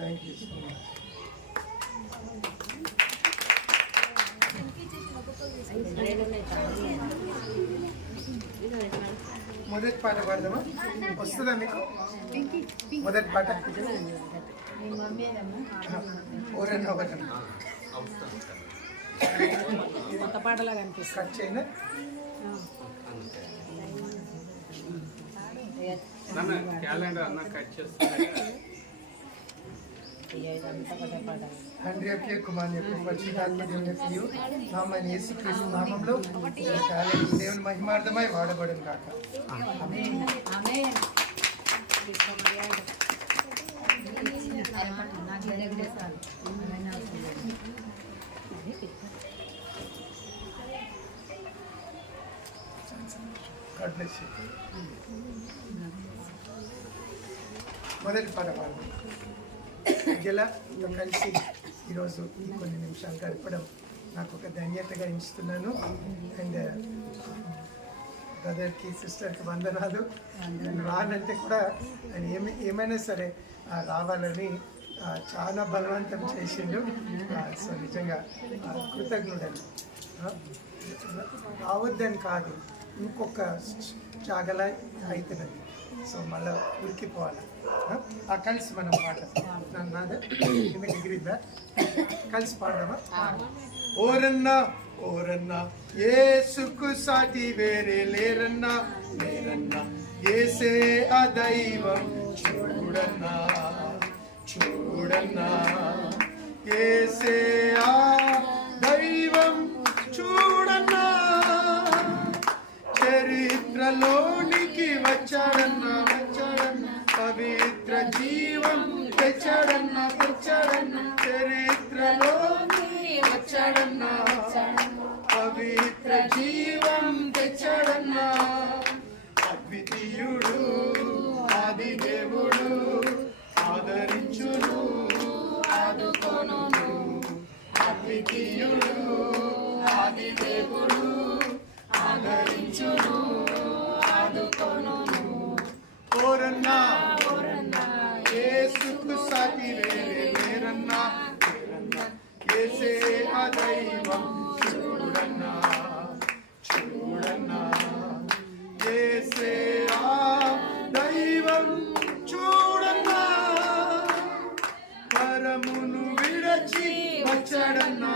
Thank you so much. మొదటి పాట పాడదామా? వస్తుందా మీకు మొదటి పాట? ఓరన్నా ఒకటన్నా కొత్త పాటలాగా అనిపిస్తుంది. కట్ చేయనా? క్యాలెండర్ అన్న కట్ చేస్తా. తండ్రి యొక్క కుమారుని యొక్క పరిశుద్ధాత్మ దేవుని యొక్క నామమైన యేసుక్రీస్తు నామంలో దేవుని మహిమార్థమై వాడబడును కాక. మొదటి పాట పాడు. ప్రజలతో కలిసి ఈరోజు కొన్ని నిమిషాలు గడపడం నాకు ఒక ధన్యతగా ఎంచుతున్నాను. అండ్ బ్రదర్కి సిస్టర్కి వందనాలు. నేను రానంటే కూడా ఆయన ఏమైనా సరే రావాలని చాలా బలవంతం చేసిండు. సో నిజంగా కృతజ్ఞుడని. రావద్దని కాదు, ఇంకొక జాగలా అవుతున్నది. సో మళ్ళీ ఉరికిపోవాలి. కలిసి మనం పాట కిందకి ఎగిరిద్దా? కలిసి పాడదామా? ఓరన్నా ఓరన్నా యేసుకు సాటి వేరే లేరన్నా, లేరన్నా యేసే ఆ దైవం చూడన్నా, చూడన్నా యేసే ఆ దైవం చూడన్నా, చరిత్రలోనికి వచ్చాడన్నా, వచ్చాడన్నా పవిత్ర జీవం తెచ్చాడన్నా, తెచ్చాడన్నా చరిత్రలోనికి వచ్చాడన్నా, పవిత్ర జీవం తెచ్చాడన్నా, అద్వితీయుడు ఆది దేవుడు ఆదరించును ఆదుకొను, అద్వితీయుడు ఆది దేవుడు ఆదరించును ఆదుకొను. ఓరన్నా ఓరన్నా యేసుకు సాటి వేరే లేరన్నా, లేరన్నా యేసే ఆ దైవం చూడన్నా, చూడన్నా యేసే ఆ దైవం చూడన్నా, పరమును విడచి వచ్చాడన్నా,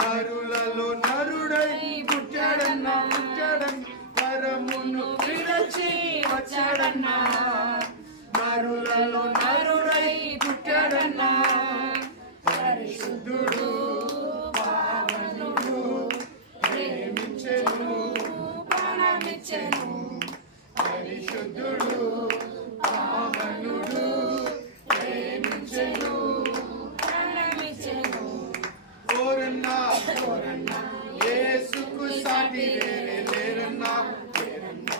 నరులలో నరుడై పుట్టాడన్నా, పుట్టాడన్నా పరమును విడచి వచ్చాడన్నా, నరులలో నరుడై పుట్టాడన్నా, పరిశుద్ధుడు పావనుడు ప్రేమించెను ప్రాణమిచ్చెను, పరిశుద్ధుడు పావనుడు ప్రేమించెను ప్రాణమిచ్చెను. ఓరన్నా ఓరన్నా యేసుకు సాటి వేరే లేరన్నా, లేరన్నా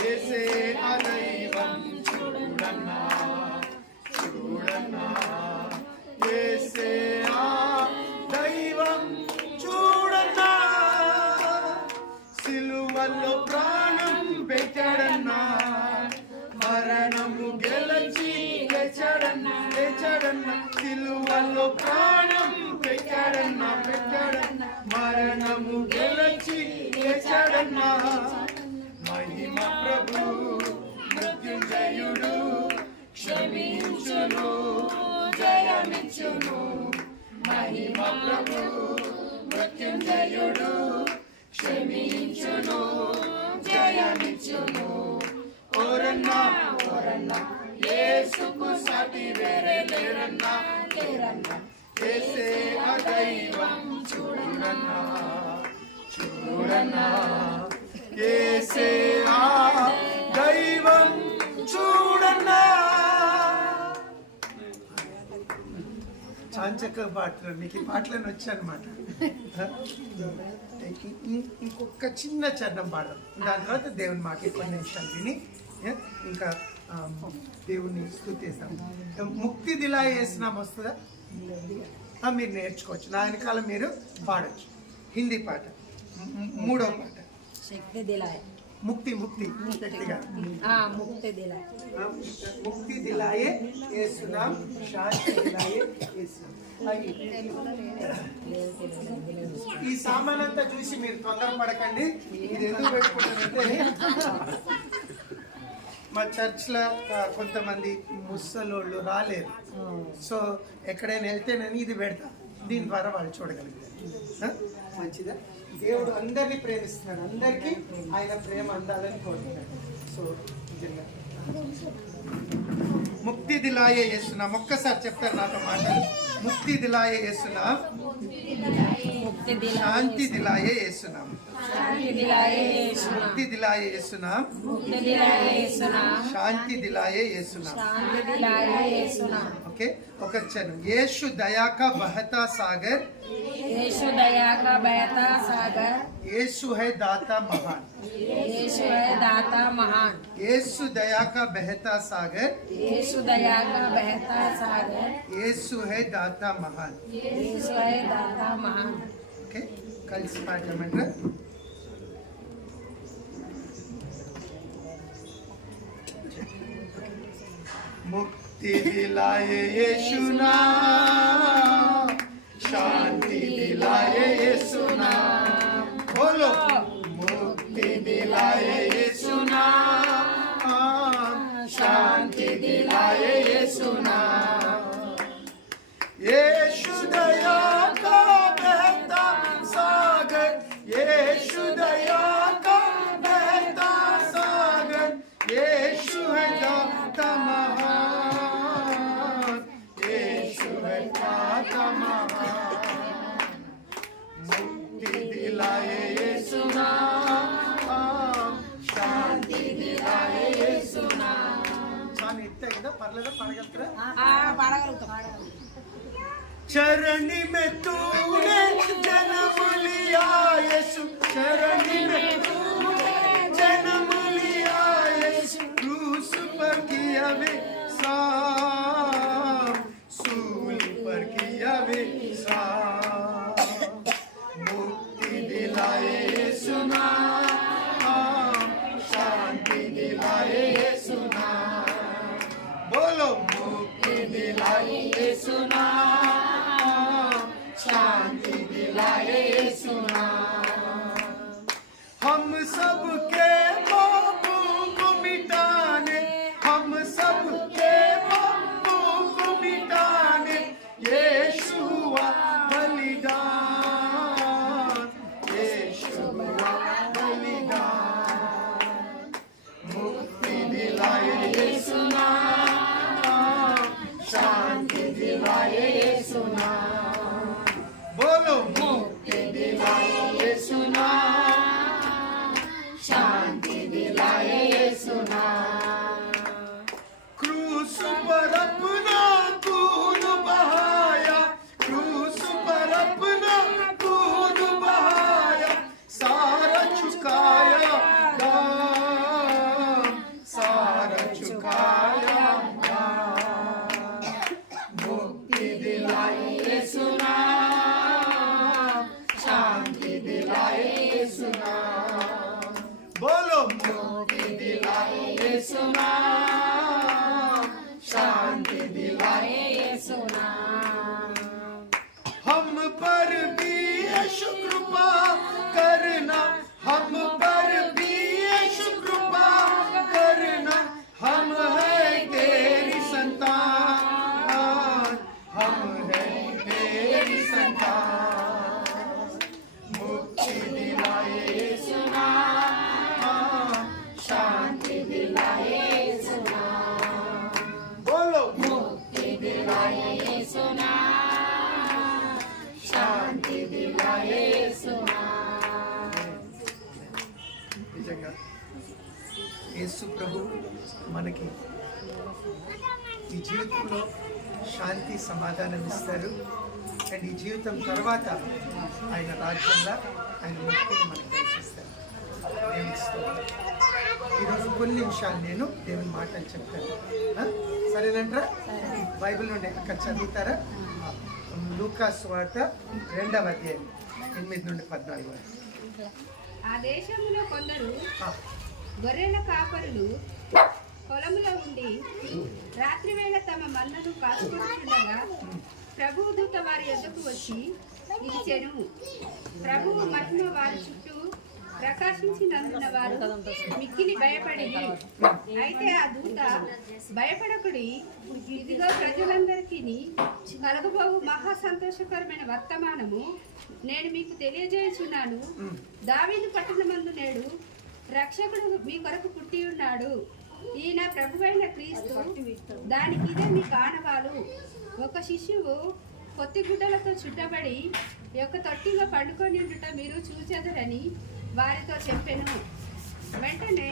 యేసే ఆ దైవం చూడన్నా, చూడన్నా యేసే ఆ దైవం చూడన్నా, సిలువలో ప్రాణం పెట్టాడన్నా, మరణము గెలిచి తెచ్చాడన్నా, తెచ్చాడన్నా సిలువలో ప్రాణం పెట్టాడన్నా, పెట్టాడన్నా మరణము గెలిచి తెచ్చాడన్నా, మహిమ ప్రభు మృత్యుంజయుడు క్షమించును జయమిచ్చును, మహిమ ప్రభు మృత్యుంజయుడు క్షమించును జయమిచ్చును. ఓరన్నా ఓరన్నా యేసుకు సాటి వేరే లేరన్నా, లేరన్నా యేసే ఆ దైవం చూడన్నా, చూడన్నా యేసే ఆ దైవం చూడన్నా. చాలా చక్కగా పాడుతున్నారు. మీకు ఈ పాటలను వచ్చానమాట. ఇంకొక చిన్న చరణం పాడదాం. దాని తర్వాత దేవుని మాట కొన్ని నిమిషాలు విని ఇంకా దేవుణ్ణి స్తుతిస్తాం. ముక్తి దిలాయ వేసినాం వస్తుందా? మీరు నేర్చుకోవచ్చు. నా వెనకాల మీరు పాడచ్చు. హిందీ పాట, మూడవ పాట. శక్తి దిలాయ, ముక్తి ముక్తి గట్టిగా. ముక్తి దిలాయ, ముక్తి దిలాయే యేసు నామ్, శాంతి దిలాయే యేసు నామ్. ఈ సామాన్ అంతా చూసి మీరు తొందరపడకండి. ఇది ఎందుకు పెట్టుకుంటారంటే మా చర్చ్లో కొంతమంది ముసలోళ్ళు రాలేరు. సో ఎక్కడైనా వెళ్తేనని ఇది పెడతా. దీని ద్వారా వాళ్ళు చూడగలుగుతారు. మంచిదా? దేవుడు అందరినీ ప్రేమిస్తున్నాడు. అందరికీ ఆయన ప్రేమ అందాలని కోరుతున్నాడు. సో నిజంగా ముక్తి దిలాయే యేసునామ్. ఒక్కసారి చెప్తారు నాతో మాటలు. ముక్తి దిలాయే యేసునామ్, శాంతి దిలాయే యేసునామ్. ముక్తి దిలాయే యేసునామ్, శాంతి దిలాయే యేసునామ్. ఓకే, ఒక చరణం. యేసు దయా కా బహతా సాగర్, यीशु दया का बहता सागर, యేసు है दाता महान. यीशु है दाता महान. యేసు దయా కా బహతా సాగర్, यीशु दया का बहता सागर, యేసు है दाता महान. यीशु है दाता महान. ఓకే, కలిసి పాడమంటారా? मुक्ति दिलाए यीशु नाम, शांति दिलाए यीशु नाम. बोलो, मुक्ति दिलाए यीशु नाम, शांति दिलाए यीशु नाम. यीशु दया का बहता सागर, यीशु दया का बहता सागर, यीशु है दाता महान, यीशु है दाता महान. मुक्ति दिलाए यीशु नाम, शांति दिलाए यीशु नाम. చాలా ఇట్టే కదా, పర్లేదా? పడగలుగుతారా? పాడగలుగుతాం. चरणी में तूने जन्म लिया यीशु, चरणी में तूने जन्म लिया यीशु. क्रूस पर किया विसाम, सूली पर किया विसाम. मुक्ति दिलाए यीशु नाम, शांति दिलाए यीशु नाम. बोलो, मुक्ति दिलाए यीशु नाम, शांति दिलाए यीशु नाम. हम सबके पापों को मिटाने, हम सबके पापों को मिटाने यीशु हुआ बलिदान, यीशु हुआ बलिदान. मुक्ति दिलाए यीशु नाम, शांति दिलाए यीशु नाम. बोलो, मुक्ति दिलाए यीशु नाम, शांति दिलाए यीशु नाम. क्रूस पर अपना खून बहाया, क्रूस पर अपना खून बहाया, सारा चुकाया दाम, सारा चुकाया दाम. मुक्ति दिलाए यीशु नाम, शांति दिलाए यीशु नाम. बोलो, मुक्ति दिलाए यीशु नाम, शांति दिलाए यीशु नाम. हम पर भी यीशु कृपा करना, हम पर भी यीशु कृपा करना. हम है तेरी संतान, हम है तेरी संतान. मुक्ति दिलाए यीशु नाम, शांति दिलाए यीशु नाम. बोलो, मुक्ति दिलाए यीशु नाम, शांति दिलाए यीशु नाम. నిజంగా యేసు ప్రభు మనకి ఈ జీవితంలో శాంతి సమాధానం ఇస్తారు. అండ్ ఈ జీవితం తర్వాత ఆయన రాజ్యంలో ఆయన ముక్తిని మనకు దయచేస్తారు. దేవునికి స్తోత్రం. ఈరోజు కొన్ని నిమిషాలు నేను దేవుని మాటలు చెప్తాను. సరేనంటారా? బైబిల్ నుండి అక్కడ చదువుతారా? లూకా సువార్త 2వ అధ్యాయం 8 నుండి 14 వరకు. ఆ దేశంలో కొందరు గొర్రెల కాపరులు పొలములో ఉండి రాత్రివేళ తమ మందను కాచుకుంటుండగా ప్రభువు దూత వారి యొద్దకు వచ్చి నిలిచెను. ప్రభువు మహిమ వారి చుట్టూ ప్రకాశించినందున వారు మిక్కిలి భయపడి, అయితే ఆ దూత భయపడకుడి, ఇదిగో ప్రజలందరికీ కలగబోవు మహా సంతోషకరమైన వర్తమానము నేను మీకు తెలియజేయుచున్నాను. దావీదు పట్టణమందు నేడు రక్షకుడు మీ కొరకు పుట్టి ఉన్నాడు. ఈయన ప్రభువైన క్రీస్తు. దానికి ఇదే మీ కానవాలు. ఒక శిశువు కొత్తి గుడ్డలతో చుట్టబడి యొక్క తొట్టిలో పండుకొని ఉండుట మీరు చూచెదరని వారితో చెప్పెను. వెంటనే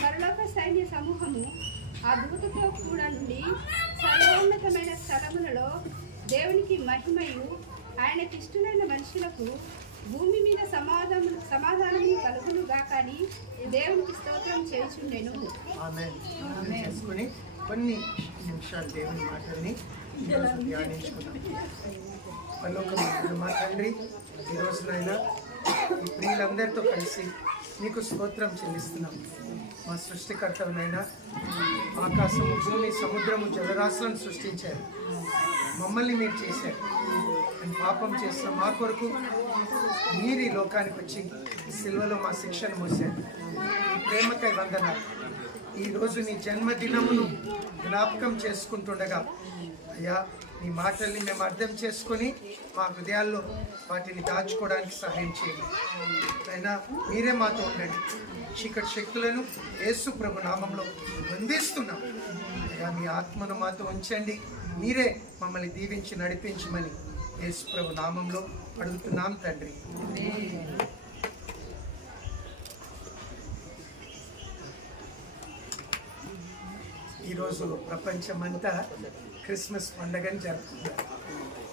పరలోక సైన్య సమూహము ఆ దూతతో కూడా నుండి సర్వోన్నతమైన స్థలములలో దేవునికి మహిమయు ఆయనకిష్టులైన మనుషులకు భూమి మీద సమాధానము కలుగును గాకని దేవునికి స్తోత్రం చేయుచుండెను. ఆమేన్. చేసుకుని కొన్ని నిమిషాలు దేవుని మాటల్ని ఈరోజు ధ్యానించుకున్నాం. పరలోకమందున్న మా తండ్రి, ఈ రోజునైనా ఈ ప్రియులందరితో కలిసి నీకు స్తోత్రం చెల్లిస్తున్నాం. మా సృష్టికర్తవనైనా ఆకాశము, భూమి, సముద్రము, జలరాశులను సృష్టించారు. మమ్మల్ని మీరు చేశారు. మేము పాపం చేసిన మా కొరకు మీరు ఈ లోకానికి వచ్చి సిల్వలో మా శిక్షను మోసారు. ఈ ప్రేమకై వందనాలు. ఈరోజు నీ జన్మదినమును జ్ఞాపకం చేసుకుంటుండగా అయ్యా, నీ మాటల్ని మేము అర్థం చేసుకొని మా హృదయాల్లో వాటిని దాచుకోవడానికి సహాయం చేయండి. అయినా మీరే మాతో ఉండండి. చీకటి శక్తులను యేసు ప్రభు నామంలో బంధిస్తున్నాం. అయ్యా, మీ ఆత్మను మాతో ఉంచండి. మీరే మమ్మల్ని దీవించి నడిపించమని యేసు ప్రభు నామంలో అడుగుతున్నాం తండ్రి. ఈరోజు ప్రపంచమంతా క్రిస్మస్ పండగని జరుపుకుంటారు.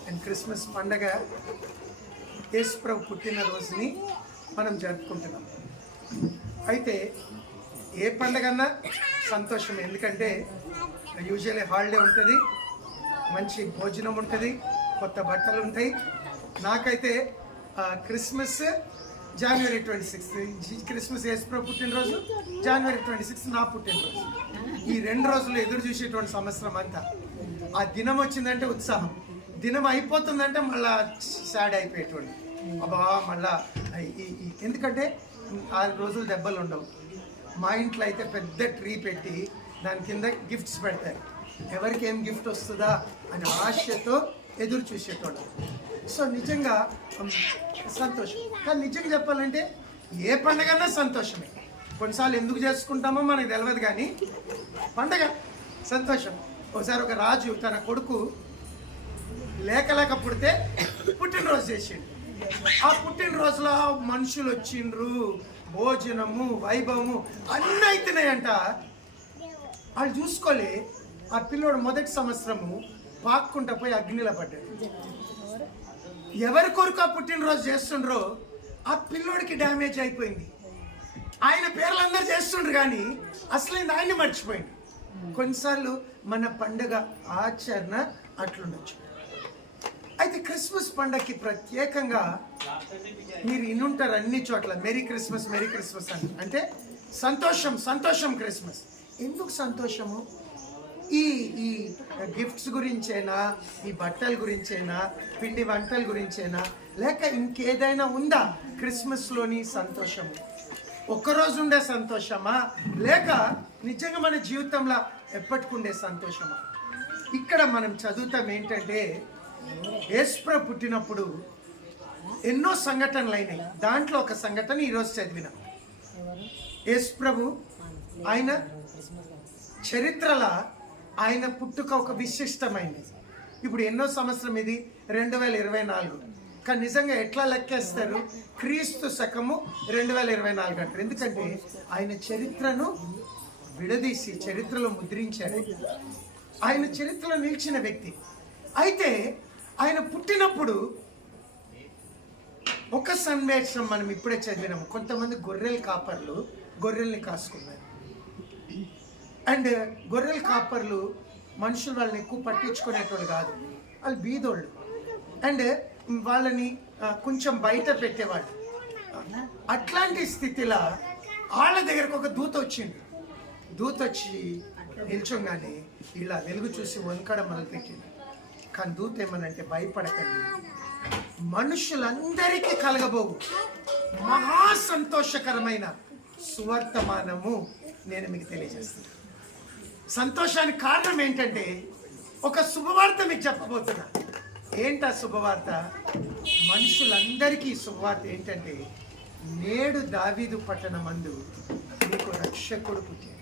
అండ్ క్రిస్మస్ పండగ యేసు ప్రభు పుట్టినరోజుని మనం జరుపుకుంటున్నాం. అయితే ఏ పండగన్నా సంతోషం. ఎందుకంటే యూజువల్లీ హాలిడే ఉంటుంది, మంచి భోజనం ఉంటుంది, కొత్త బట్టలు ఉంటాయి. నాకైతే క్రిస్మస్ జనవరి 26, క్రిస్మస్ యేసు ప్రభు పుట్టినరోజు, జనవరి 26 నా పుట్టినరోజు. ఈ 2 రోజులు ఎదురు చూసేటువంటి సంవత్సరం అంతా. ఆ దినం వచ్చిందంటే ఉత్సాహం, దినం అయిపోతుందంటే మళ్ళా సాడ్ అయిపోయేటువంటి. అబ్బా మళ్ళా ఎందుకంటే 6 రోజులు దెబ్బలు ఉండవు. మా ఇంట్లో అయితే పెద్ద ట్రీ పెట్టి దాని కింద గిఫ్ట్స్ పెడతారు. ఎవరికి ఏం గిఫ్ట్ వస్తుందా అని ఆశతో ఎదురు చూసేటోళ్ళు. సో నిజంగా సంతోషం. కానీ నిజంగా చెప్పాలంటే ఏ పండగన్నా సంతోషమే. కొన్నిసార్లు ఎందుకు చేసుకుంటామో మనకు తెలియదు, కానీ పండగ సంతోషం. ఒకసారి ఒక రాజు తన కొడుకు లేక పుడితే పుట్టినరోజు చేసిండు. ఆ పుట్టినరోజులో మనుషులు వచ్చిండ్రు, భోజనము, వైభవము అన్నీ అవుతున్నాయంట. వాళ్ళు చూసుకోలే. ఆ పిల్లోడు మొదటి సంవత్సరము పాక్కుంటా పోయి అగ్నిలో పడ్డాడు. ఎవరి కొరకు ఆ పుట్టినరోజు చేస్తుండ్రో ఆ పిల్లోడికి డ్యామేజ్ అయిపోయింది. ఆయన పేర్లు అందరూ చేస్తుండ్రు కానీ అసలు ఆయన్ని మర్చిపోయింది. కొన్నిసార్లు మన పండుగ ఆచరణ అట్లుండొచ్చు. అయితే క్రిస్మస్ పండగకి ప్రత్యేకంగా మీరు ఇన్నుంటారు అన్ని చోట్ల మెరీ క్రిస్మస్ అని. అంటే సంతోషం సంతోషం క్రిస్మస్. ఎందుకు సంతోషము? ఈ గిఫ్ట్స్ గురించేనా, ఈ బట్టల గురించేనా, పిండి వంటల గురించేనా, లేక ఇంకేదైనా ఉందా క్రిస్మస్లోని సంతోషము? ఒక్కరోజు ఉండే సంతోషమా, లేక నిజంగా మన జీవితంలో ఎప్పటికుండే సంతోషమా? ఇక్కడ మనం చదువుతాం ఏంటంటే యేసు పుట్టినప్పుడు ఎన్నో సంఘటనలు అయినాయి. దాంట్లో ఒక సంఘటన ఈరోజు చదివినాం. యేసు ప్రభు ఆయన చరిత్రలో ఆయన పుట్టుక ఒక విశిష్టమైనది. ఇప్పుడు ఎన్నో సంవత్సరం ఇది 2024. కానీ నిజంగా ఎట్లా లెక్కేస్తారు? క్రీస్తు శకము 2024 అంటారు. ఎందుకంటే ఆయన చరిత్రను విడదీసి చరిత్రలో ముద్రించారు. ఆయన చరిత్రలో నిలిచిన వ్యక్తి. అయితే ఆయన పుట్టినప్పుడు ఒక సన్నివేశం మనం ఇప్పుడే చదివినాము. కొంతమంది గొర్రెల కాపర్లు గొర్రెల్ని కాసుకున్నారు. అండ్ గొర్రెల కాపర్లు మనుషులు వాళ్ళని ఎక్కువ పట్టించుకునేటోళ్ళు కాదు, వాళ్ళు బీదోళ్ళు. అండ్ వాళ్ళని కొంచెం బయట పెట్టేవాళ్ళు. అట్లాంటి స్థితిలో వాళ్ళ దగ్గరకు ఒక దూత వచ్చింది. దూత వచ్చి నిల్చోగానే ఇలా వెలుగు చూసి వణకడం మొదలుపెట్టింది. కానీ దూత ఏమనంటే, భయపడకండి, మనుషులందరికీ కలగబోవు మహా సంతోషకరమైన సువర్తమానము నేను మీకు తెలియజేస్తున్నాను. సంతోషానికి కారణం ఏంటంటే, ఒక శుభవార్త మీకు చెప్పబోతున్నా. ఏంటా శుభవార్త? మనుషులందరికీ శుభవార్త ఏంటంటే, నేడు దావీదు పట్టణమందు మీకు రక్షకుడు పుట్టాడు.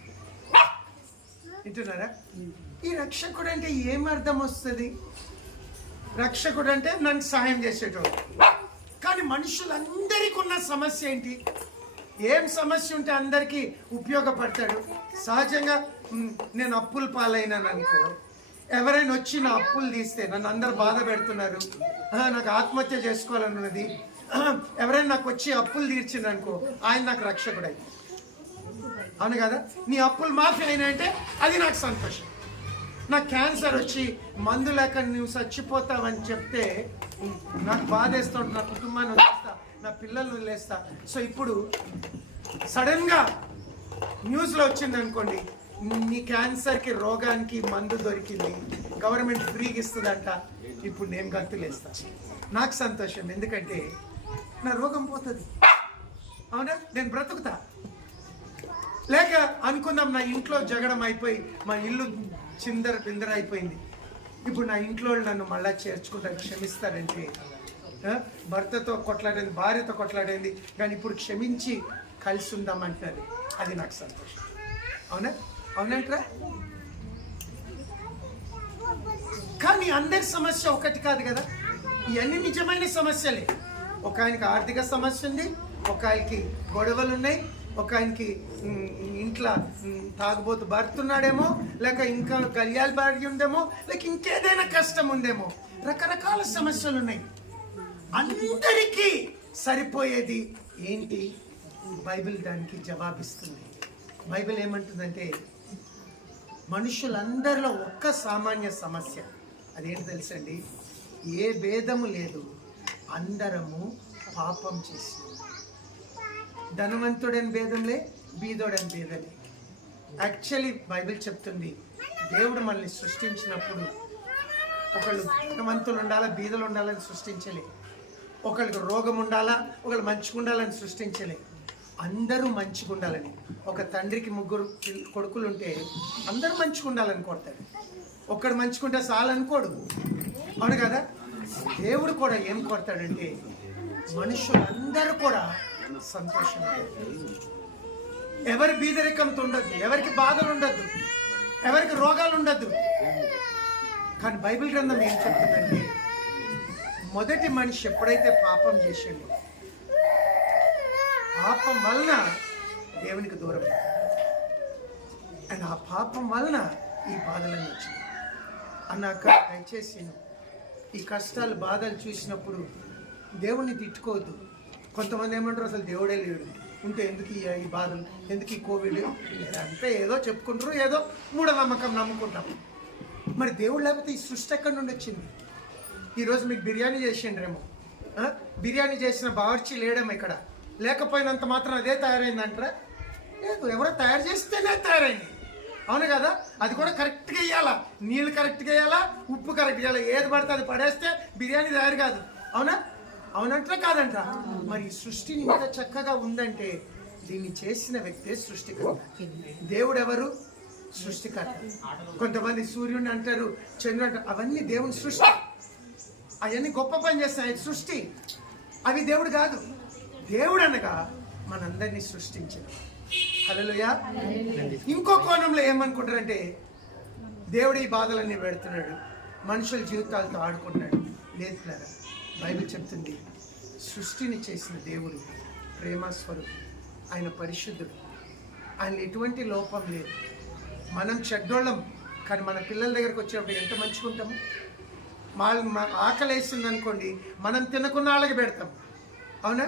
వింటున్నారా? ఈ రక్షకుడు అంటే ఏం అర్థం వస్తుంది? రక్షకుడు అంటే నన్ను సహాయం చేసేటోడు. కానీ మనుషులందరికీ ఉన్న సమస్య ఏంటి? ఏం సమస్య ఉంటే అందరికీ ఉపయోగపడతాడు? సహజంగా నేను అప్పులు పాలైనాను అనుకో, ఎవరైనా వచ్చి నా అప్పులు తీస్తే నన్ను అందరు బాధ పెడుతున్నారు, నాకు ఆత్మహత్య చేసుకోవాలన్నది, ఎవరైనా నాకు వచ్చి అప్పులు తీర్చింది అనుకో, ఆయన నాకు రక్షకుడు అయితే. అవును కదా? నీ అప్పులు మాఫీ అయినాయంటే అది నాకు సంతోషం. నాకు క్యాన్సర్ వచ్చి మందు లేక నువ్వు చచ్చిపోతావని చెప్తే నాకు బాధేస్తూ ఉంటుంది, నా కుటుంబాన్ని వదిలేస్తా, నా పిల్లల్ని వదిలేస్తా. సో ఇప్పుడు సడన్గా న్యూస్లో వచ్చింది అనుకోండి, నీ క్యాన్సర్కి రోగానికి మందు దొరికింది, గవర్నమెంట్ ఫ్రీగా ఇస్తుందంట, ఇప్పుడు నేను గంతులేస్తా. నాకు సంతోషం, ఎందుకంటే నా రోగం పోతుంది. అవునా? నేను బ్రతుకుతా. లేక అనుకుందాం, నా ఇంట్లో జగడం అయిపోయి మా ఇల్లు చిందర పిందర అయిపోయింది, ఇప్పుడు నా ఇంట్లో నన్ను మళ్ళా చేర్చుకుంటారు, క్షమిస్తారంటే, భర్తతో కొట్లాడేది, భార్యతో కొట్లాడేది, కానీ ఇప్పుడు క్షమించి కలిసి ఉందామంటారు, అది నాకు సంతోషం. అవునా? అవునంటారా? కానీ అందరి సమస్య ఒకటి కాదు కదా. ఇవన్నీ నిజమైన సమస్యలే. ఒక ఆయనకి ఆర్థిక సమస్య ఉంది, ఒక ఆయనకి గొడవలు ఉన్నాయి, ఒక ఆయనకి ఇంట్లో తాగుబోతు భర్తున్నాడేమో, లేక ఇంకా గల్యాల భార్య ఉందేమో, లేక ఇంకేదైనా కష్టం ఉందేమో, రకరకాల సమస్యలు ఉన్నాయి. అందరికీ సరిపోయేది ఏంటి? బైబిల్ దానికి జవాబిస్తుంది. బైబిల్ ఏమంటుందంటే, మనుషులందరిలో ఒక్క సామాన్య సమస్య, అదేంటి తెలుసండి? ఏ భేదము లేదు, అందరము పాపం చేసి. ధనవంతుడని భేదంలే, బీదోడని భేదలే. యాక్చువల్లీ బైబిల్ చెప్తుంది, దేవుడు మనల్ని సృష్టించినప్పుడు ఒకళ్ళు ధనవంతులు ఉండాలా, బీదలు ఉండాలని సృష్టించలే. ఒకళ్ళకి రోగం ఉండాలా, ఒకళ్ళు మంచిగా ఉండాలని సృష్టించలే. అందరూ మంచిగా ఉండాలని. ఒక తండ్రికి 3 కొడుకులు ఉంటే అందరూ మంచిగా ఉండాలని కోరుతాడు. ఒక్కడు మంచిగుంటే చాలు అనుకోడు. అవును కదా? దేవుడు కూడా ఏం కోరుతాడంటే, మనుషులందరూ కూడా సంతోషంగా, ఎవరి బీదరికంతో ఉండద్దు, ఎవరికి బాధలు ఉండద్దు, ఎవరికి రోగాలు ఉండద్దు. కానీ బైబిల్ గ్రంథం ఏం చెప్తుందంటే, మొదటి మనిషి ఎప్పుడైతే పాపం చేసిండో, పాపం వలన దేవునికి దూరం, అండ్ ఆ పాపం వలన ఈ బాధలన్నీ వచ్చింది అన్నాక, దయచేసి ఈ కష్టాలు బాధలు చూసినప్పుడు దేవుణ్ణి తిట్టుకోవద్దు. కొంతమంది ఏమంటారు, అసలు దేవుడే లేడు, ఉంటే ఎందుకు ఈ బాధలు, ఎందుకు ఈ కోవిడ్, అంటే ఏదో చెప్పుకుంటారు, ఏదో మూఢనమ్మకం నమ్ముకుంటాం. మరి దేవుడు లేకపోతే ఈ సృష్టి ఎక్కడి నుండి వచ్చింది? ఈరోజు మీకు బిర్యానీ చేసిండ్రేమో, బిర్యానీ చేసిన బావర్చి లేడేమో, ఇక్కడ లేకపోయినంత మాత్రం అదే తయారైందంటారా? లేదు, ఎవరో తయారు చేస్తేనే తయారైంది. అవును కదా? అది కూడా కరెక్ట్గా వేయాలా, నీళ్ళు కరెక్ట్గా వేయాలా, ఉప్పు కరెక్ట్గా వేయాలా. ఏది పడితే అది పడేస్తే బిర్యానీ తయారు కాదు. అవునా? అవునంటారా కాదంట? మరి సృష్టిని ఇంత చక్కగా ఉందంటే దీన్ని చేసిన వ్యక్తే సృష్టికర్త. దేవుడు ఎవరు? సృష్టికర్త. కొంతమంది సూర్యుడిని అంటారు, చంద్రుడు అంటారు, అవన్నీ దేవుని సృష్టి. అవన్నీ గొప్ప పని చేస్తాయి, సృష్టి. అవి దేవుడు కాదు. దేవుడు అనగా మనందరినీ సృష్టించిన. హల్లెలూయా. ఇంకో కోణంలో ఏమనుకుంటారంటే, దేవుడు ఈ బాధలన్నీ పెడుతున్నాడు, మనుషుల జీవితాలతో ఆడుకుంటున్నాడు. లేదు కదా, బైబిల్ చెప్తుంది, సృష్టిని చేసిన దేవుడు ప్రేమస్వరూపుడు, ఆయన పరిశుద్ధుడు, ఆయన ఎటువంటి లోపం లేదు. మనం చెడ్డోళ్ళం కానీ మన పిల్లల దగ్గరకు వచ్చినప్పుడు ఎంత మంచిగా ఉంటాము. మా ఆకలి వేసింది అనుకోండి, మనం తినకున్న వాళ్ళకి పెడతాం, అవునా?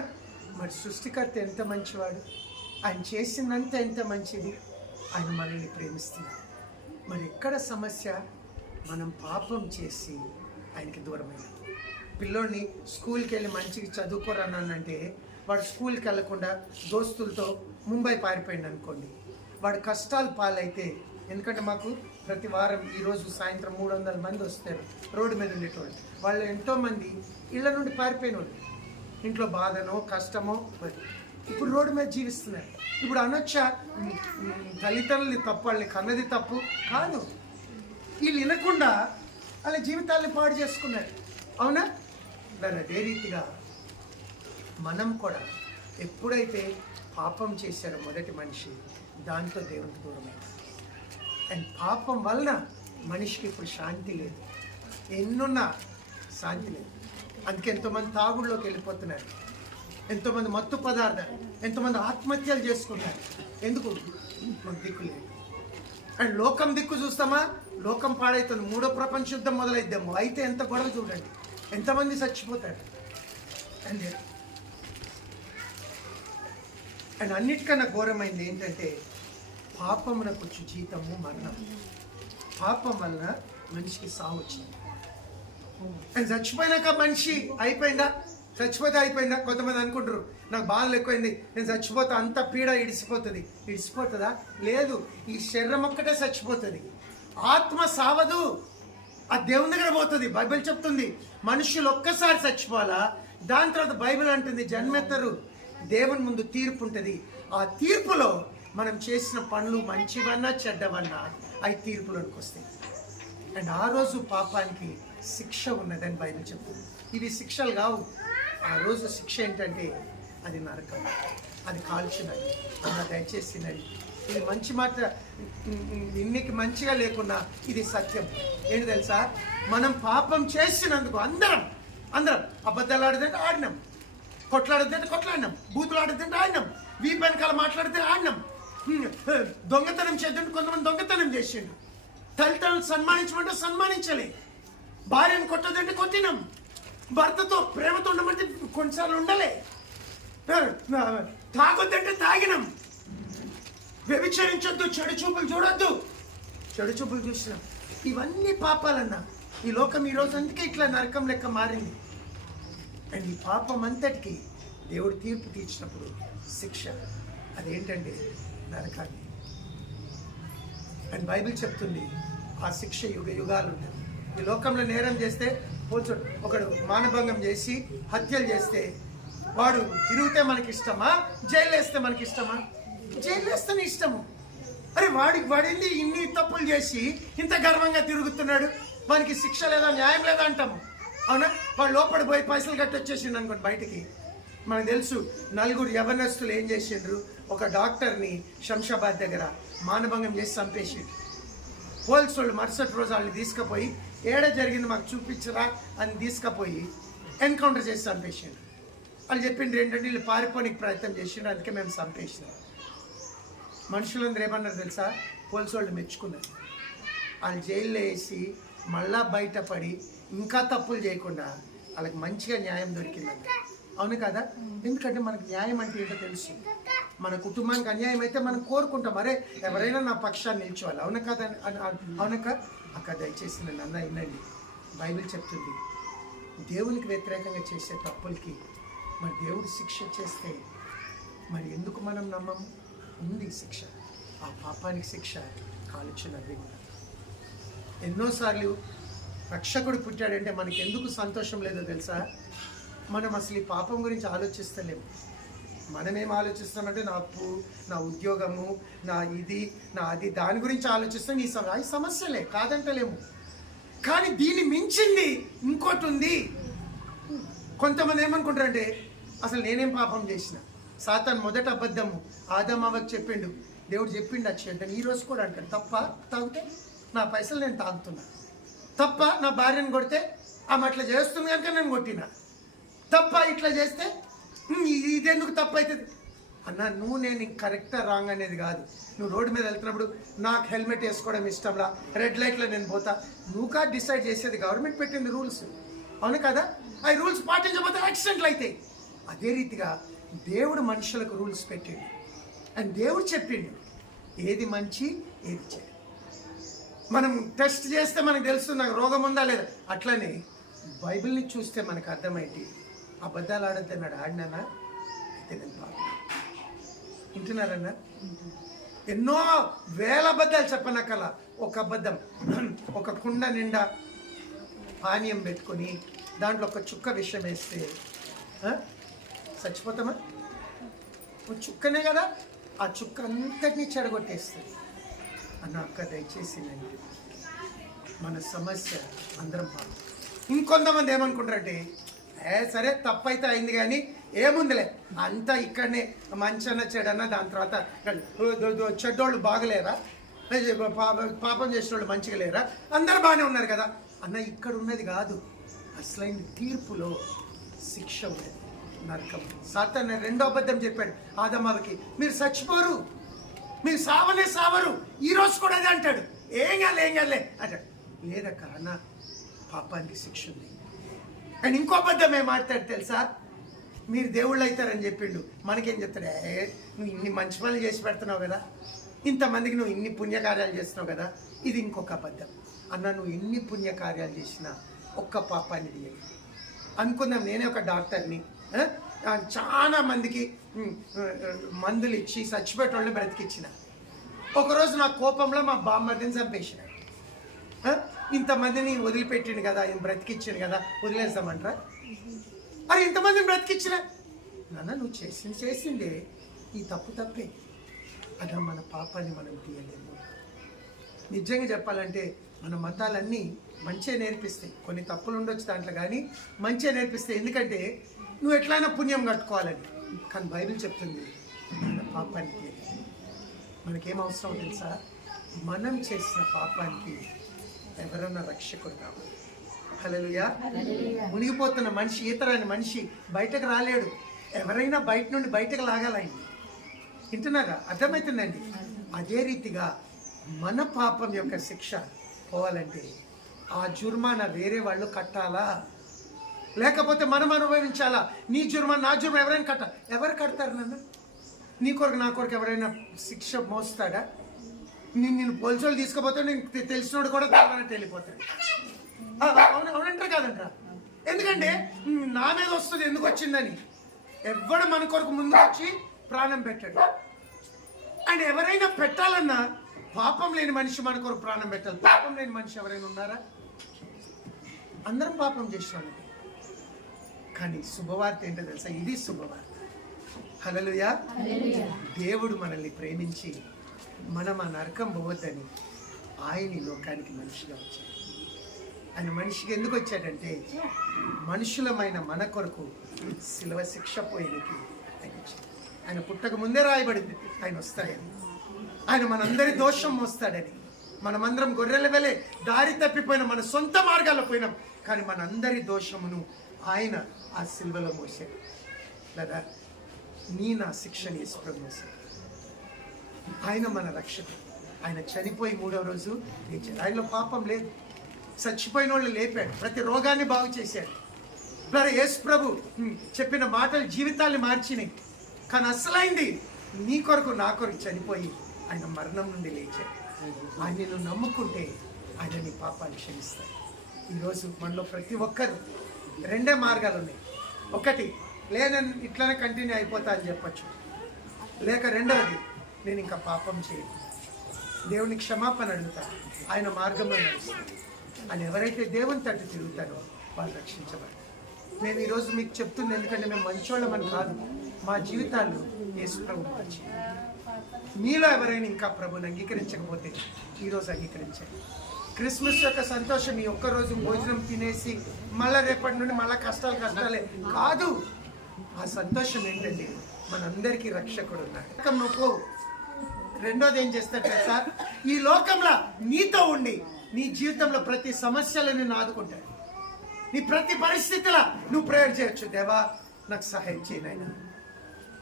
మరి సృష్టికర్త ఎంత మంచివాడు, ఆయన చేసిందంతా ఎంత మంచిది, ఆయన మనల్ని ప్రేమిస్తున్నాడు. మరి ఎక్కడ సమస్య? మనం పాపం చేసి ఆయనకి దూరమైన. పిల్లోడిని స్కూల్కి వెళ్ళి మంచిగా చదువుకోరానంటే వాడు స్కూల్కి వెళ్ళకుండా దోస్తులతో ముంబై పారిపోయింది అనుకోండి, వాడు కష్టాలు పాలైతే. ఎందుకంటే మాకు ప్రతి వారం ఈరోజు సాయంత్రం 300 మంది వస్తారు రోడ్డు మీద ఉండేటోళ్ళు. వాళ్ళు ఎంతోమంది ఇళ్ళ నుండి పారిపోయిన వాళ్ళు, ఇంట్లో బాధనో కష్టమో ఇప్పుడు రోడ్డు మీద జీవిస్తున్నారు. ఇప్పుడు అనొచ్చా తల్లిదండ్రులు తప్పు, వాళ్ళని కన్నది తప్పు కాదు, వీళ్ళు వినకుండా వాళ్ళ జీవితాన్ని పాడు చేసుకున్నారు, అవునా? మరి అదే రీతిగా మనం కూడా ఎప్పుడైతే పాపం చేశారో మొదటి మనిషి, దాంతో దేవునికి దూరమైంది. అండ్ పాపం వలన మనిషికి ఇప్పుడు శాంతి లేదు, ఎన్నున్నా శాంతి లేదు. అందుకే ఎంతోమంది తాగుడులోకి వెళ్ళిపోతున్నారు, ఎంతోమంది మత్తు పదార్థాలు, ఎంతోమంది ఆత్మహత్యలు చేసుకున్నారు. ఎందుకు? దిక్కు లేదు. అండ్ లోకం దిక్కు చూస్తామా, లోకం పాడైతుంది. 3వ ప్రపంచ యుద్ధం మొదలైద్దాము అయితే ఎంత గొడవ చూడండి, ఎంతమంది చచ్చిపోతారు. అండ్ అన్నిటికన్నా ఘోరమైంది ఏంటంటే పాపమునకు వచ్చు జీతము మరణం. పాపం వలన మనిషికి సావు వచ్చింది. అండ్ చచ్చిపోయినాక మనిషి అయిపోయిందా? చచ్చిపోతే అయిపోయిందా? కొంతమంది అనుకుంటారు నాకు బాధలు ఎక్కువైంది, నేను చచ్చిపోతా, అంత పీడ ఇడిసిపోతుంది. ఇడిసిపోతుందా? లేదు, ఈ శరీరం ఒక్కటే చచ్చిపోతుంది, ఆత్మ సావదు, ఆ దేవుని దగ్గర పోతుంది. బైబిల్ చెప్తుంది మనుషులు ఒక్కసారి చచ్చిపోవాలా, దాని తర్వాత బైబిల్ అంటుంది జన్మెత్తరు, దేవుని ముందు తీర్పు ఉంటుంది. ఆ తీర్పులో మనం చేసిన పనులు మంచివన్నా చెడ్డవన్నా అవి తీర్పులోకి వస్తాయి. అండ్ ఆ రోజు పాపానికి శిక్ష ఉన్నదని బైబిల్ చెప్తుంది. ఇవి శిక్షలు కావు. ఆ రోజు శిక్ష ఏంటంటే అది నరకం, అది కాల్చినది. అన్న దయచేసి తినండి. ఇది మంచి మాట, ఇన్నికి మంచిగా లేకున్నా ఇది సత్యం. ఏంటి తెలుసా? మనం పాపం చేసినందుకు అందరం అబద్ధాలు ఆడితే ఆడినాం, కొట్లాడితే కొట్లాడినాం, బూతులు ఆడితే ఆడినాం, వీపు వెనకాల మాట్లాడితే ఆడినాం, దొంగతనం చేద్దంటే కొంతమంది దొంగతనం చేసిండు, తల్లిదండ్రులు సన్మానించమంటే సన్మానించలే, భార్యను కొట్టదంటే కొట్టినాం, భర్తతో ప్రేమతో ఉండమంటే కొన్నిసార్లు ఉండలే, తాగొద్దంటే తాగినాం, వ్యభిచరించొద్దు, చెడు చూపులు చూడొద్దు, చెడు చూపులు చూసినాం. ఇవన్నీ పాపాలన్నా ఈ లోకం ఈరోజు అందుకే ఇట్లా నరకం లెక్క మారింది. అండ్ ఈ పాపం అంతటికి దేవుడు తీర్పు తీర్చినప్పుడు శిక్ష అదేంటంటే నరకాన్ని. అండ్ బైబిల్ చెప్తుంది ఆ శిక్ష యుగ యుగాలు ఉంటుంది. ఈ లోకంలో నేరం చేస్తే పోల్చోడు, ఒకడు మానభంగం చేసి హత్యలు చేస్తే వాడు తిరిగితే మనకి ఇష్టమా, జైలు వేస్తే మనకి ఇష్టమా? జైలు వేస్తేనే ఇష్టము. అరే వాడింది ఇన్ని తప్పులు చేసి ఇంత గర్వంగా తిరుగుతున్నాడు, వానికి శిక్ష లేదా, న్యాయం లేదా అంటాము, అవునా? వాడు లోపల పోయి పైసలు కట్టి వచ్చేసిండు అనుకోండి బయటికి. మనకు తెలుసు 4 యవనస్తులు ఏం చేసిండ్రు, ఒక డాక్టర్ని శంషాబాద్ దగ్గర మానభంగం చేసి చంపేసిండ్రు. పోలీసు వాళ్ళు మరుసటి రోజు వాళ్ళని తీసుకుపోయి ఏడ జరిగింది మాకు చూపించరా అని తీసుకుపోయి ఎన్కౌంటర్ చేసి చంపేసిండ్రు. వాళ్ళు చెప్పిండ్రు ఏంటంటే వీళ్ళు పారిపోనికి ప్రయత్నం చేసిండ్రు, అందుకే మేము చంపేసినాం. మనుషులందరూ ఏమన్నారు తెలుసా? పోలీసు వాళ్ళు మెచ్చుకున్నారు. వాళ్ళు జైల్లో వేసి మళ్ళా బయటపడి ఇంకా తప్పులు చేయకుండా వాళ్ళకి మంచిగా న్యాయం దొరికిందంట. అవును కదా? ఎందుకంటే మనకు న్యాయం అంటే ఏంటో తెలుసు. మన కుటుంబానికి అన్యాయం అయితే మనం కోరుకుంటాం, అరే ఎవరైనా నా పక్షాన్ని నిల్చోవాలి, అవునా కదా? అవునక్క అక్క దయచేసి నన్ను అన్న వినండి. బైబిల్ చెప్తుంది దేవునికి వ్యతిరేకంగా చేసే తప్పులకి మరి దేవుడు శిక్ష చేస్తే మరి ఎందుకు మనం నమ్మము? ఉంది శిక్ష. ఆ పాపానికి శిక్ష కాల్చున్నది. ఎన్నోసార్లు రక్షకుడు పుట్టాడంటే మనకి ఎందుకు సంతోషం లేదో తెలుసా? మనం అసలు ఈ పాపం గురించి ఆలోచిస్తలేము. మనమేం ఆలోచిస్తామంటే నా అప్పు, నా ఉద్యోగము, నా ఇది, నా అది, దాని గురించి ఆలోచిస్తాం. ఈ సమస్యలే కాదంటలేము, కానీ దీన్ని మించింది ఇంకోటి ఉంది. కొంతమంది ఏమనుకుంటారంటే అసలు నేనేం పాపం చేసిన, సాతాను మొదట అబద్ధము ఆదాము అవ్వకు చెప్పిండు, దేవుడు చెప్పిండు వచ్చేద్దాం. ఈరోజు కూడా అంటాడు తప్ప తాగితే నా పైసలు నేను తాగుతున్నా, తప్ప నా భార్యను కొడితే ఆమె అట్లా చేస్తుంది కనుక నేను కొట్టినా, తప్ప ఇట్లా చేస్తే ఇదెందుకు తప్పు అవుతుంది. అన్న నువ్వు నేను కరెక్టా రాంగ్ అనేది కాదు. నువ్వు రోడ్డు మీద వెళ్తున్నప్పుడు నాకు హెల్మెట్ వేసుకోవడం ఇష్టంలా, రెడ్ లైట్లో నేను పోతా, నువ్వు కాదు డిసైడ్ చేసేది, గవర్నమెంట్ పెట్టింది రూల్స్, అవును కదా? ఆ రూల్స్ పాటించకపోతే యాక్సిడెంట్లు అవుతాయి. అదే రీతిగా దేవుడు మనుషులకు రూల్స్ పెట్టిండు అండ్ దేవుడు చెప్పిండు ఏది మంచి ఏది చెడు. మనం టెస్ట్ చేస్తే మనకు తెలుస్తుంది నాకు రోగం ఉందా లేదా. అట్లనే బైబిల్ని చూస్తే మనకు అర్థమైంది అబద్ధాలు ఆడొద్దన్నాడు. ఆడినానా అయితే నేను పాప. వింటున్నారన్నా? ఎన్నో వేల అబద్ధాలు చెప్పనక్కల ఒక అబద్ధం, ఒక కుండ నిండా పానీయం పెట్టుకొని దాంట్లో ఒక చుక్క విషం వేస్తే చచ్చిపోతామా? ఒక చుక్కనే కదా, ఆ చుక్క అంతటినీ చెడగొట్టేస్తుంది. అన్న అక్క దయచేసి మన సమస్య అందరం పాపం. ఇంకొంతమంది ఏమనుకుంటారంటే సరే తప్పైతే అయింది కానీ ఏముందిలే అంతా ఇక్కడనే మంచన్న చెడన్న, దాని తర్వాత చెడ్డోళ్ళు బాగలేరా, పాపం చేసిన వాళ్ళు మంచిగా లేరా, అందరు బాగానే ఉన్నారు కదా అన్న. ఇక్కడ ఉన్నది కాదు, అసలైన తీర్పులో శిక్ష ఉన్నది, నరకం. సాతాను రెండో అబద్ధం చెప్పాడు ఆదమావకి, మీరు చచ్చిపోరు, మీరు సావనే సావరు, ఈరోజు కూడా అదే అంటాడు. ఏం కాలే అంటాడు. లేదక్క అన్న పాపానికి శిక్ష ఉంది. అండ్ ఇంకో అబద్ధం ఏం మాట్లాడు తెలుసా, మీరు దేవుళ్ళు అవుతారని చెప్పిండు. మనకేం చెప్తాడు, నువ్వు ఇన్ని మంచి పనులు చేసి పెడుతున్నావు కదా, ఇంతమందికి నువ్వు ఇన్ని పుణ్యకార్యాలు చేస్తున్నావు కదా. ఇది ఇంకొక అబద్ధం. అన్న నువ్వు ఎన్ని పుణ్యకార్యాలు చేసినా ఒక్క పాపాన్ని తీయాలి అనుకుందాం. నేనే ఒక డాక్టర్ని, చాలా మందికి మందులు ఇచ్చి చచ్చిపోయేటోళ్ళని బ్రతికిచ్చిన. ఒకరోజు నా కోపంలో మా బామ్మర్దిని చంపేసిన. ఇంతమందిని వదిలిపెట్టిండు కదా, బ్రతికిచ్చాను కదా, వదిలేస్తామంటారా? మరి ఇంతమందిని బ్రతికిచ్చిన నాన్న నువ్వు చేసిందే ఈ తప్పే. అలా మన పాపాన్ని మనం తీయలేము. నిజంగా చెప్పాలంటే మన మతాలన్నీ మంచిగా నేర్పిస్తాయి, కొన్ని తప్పులు ఉండొచ్చు దాంట్లో, కానీ మంచిగా నేర్పిస్తాయి. ఎందుకంటే నువ్వు ఎట్లయినా పుణ్యం కట్టుకోవాలని. కానీ బైబిల్ చెప్తుంది మన పాపాన్ని తీయలేదు. మనకేం అవసరం తెలుసా, మనం చేసిన పాపానికి ఎవరన్నా రక్షకుడు కావాలి. హల్లెలూయా. మునిగిపోతున్న మనిషి, ఈతరాని మనిషి బయటకు రాలేడు. ఎవరైనా బయట నుండి బయటకు లాగాలండి. వింటున్నారా? అర్థమవుతుందండి. అదే రీతిగా మన పాపం యొక్క శిక్ష పోవాలంటే ఆ జుర్మానా వేరే వాళ్ళు కట్టాలా, లేకపోతే మనం అనుభవించాలా? నీ జుర్మానా నా జుర్మా ఎవరైనా కట్టాలి. ఎవరు కడతారు నాన్న? నీ కొరకు నా కొరకు ఎవరైనా శిక్ష మోస్తాడా? నిన్ను పోలీసులు తీసుకుపోతే నీకు తెలిసినోడు కూడా తెలియనట్టు వెళ్ళిపోతాడు. అవునంటారు కాదంటారా? ఎందుకంటే నా మీద వస్తుంది, ఎందుకు వచ్చిందని. ఎవడు మన కొరకు ముందు వచ్చి ప్రాణం పెట్టాడు. అండ్ ఎవరైనా పెట్టాలన్నా పాపం లేని మనిషి మన కొరకు ప్రాణం పెట్టాలి. పాపం లేని మనిషి ఎవరైనా ఉన్నారా? అందరం పాపం చేసినాము. కానీ శుభవార్త ఏంటో తెలుసా? ఇది శుభవార్త. హల్లెలూయా. దేవుడు మనల్ని ప్రేమించి మనం ఆ నరకం పోవద్దని ఆయన ఈ లోకానికి మనిషిగా వచ్చాడు. ఆయన మనిషికి ఎందుకు వచ్చాడంటే మనుషులమైన మన కొరకు శిలువ శిక్ష పోయేందుకు ఆయన వచ్చాడు. ఆయన పుట్టక ముందే రాయబడింది ఆయన వస్తాడని, ఆయన మనందరి దోషం మోస్తాడని. మనమందరం గొర్రెల వెలే దారి తప్పిపోయిన మన సొంత మార్గాల్లో పోయినాం, కానీ మనందరి దోషమును ఆయన ఆ సిలువలో మోసాడు కదా. నా శిక్షని యేసుప్రభు మోసాడు. ఆయన మన రక్షకుడు. ఆయన చనిపోయి 3వ రోజు లేచాడు. ఆయనలో పాపం లేదు. చచ్చిపోయిన వాళ్ళు లేపాడు, ప్రతి రోగాన్ని బాగు చేశాడు. యేసుప్రభు చెప్పిన మాటలు జీవితాన్ని మార్చినాయి. కానీ అసలైంది నీ కొరకు నా కొరకు చనిపోయి ఆయన మరణం నుండి లేచాడు. ఆయనను నమ్ముకుంటే ఆయన నీ పాపాలు క్షమిస్తాడు. ఈరోజు మనలో ప్రతి ఒక్కరు 2 మార్గాలు ఉన్నాయి. ఒకటి, నేను ఇట్లానే కంటిన్యూ అయిపోతా అని చెప్పచ్చు. లేక రెండవది, నేను ఇంకా పాపం చేయను, దేవుని క్షమాపణ అడుగుతాను, ఆయన మార్గంలో నడుస్తాను అని ఎవరైతే దేవుని తట్టు తిరుగుతారో వాళ్ళు రక్షించబడతారు. మేము ఈరోజు మీకు చెప్తుంది ఎందుకంటే మేము మంచోళ్ళమని కాదు, మా జీవితాలు యేసు ప్రభు మార్చి. మీలో ఎవరైనా ఇంకా ప్రభుని అంగీకరించకపోతే ఈరోజు అంగీకరించండి. క్రిస్మస్ యొక్క సంతోషం ఈ ఒక్కరోజు భోజనం తినేసి మళ్ళీ రేపటి నుండి మళ్ళీ కష్టాలే కాదు. ఆ సంతోషం ఏంటంటే మనందరికీ రక్షకుడు ఉన్నాడు. నువ్వు రెండోది ఏం చేస్తాడు తెలుసా? ఈ లోకంలో నీతో ఉండి నీ జీవితంలో ప్రతి సమస్యలను నేను ఆదుకుంటాడు. నీ ప్రతి పరిస్థితిలో నువ్వు ప్రేయర్ చేయొచ్చు, దేవా నాకు సహాయం చేయనైనా.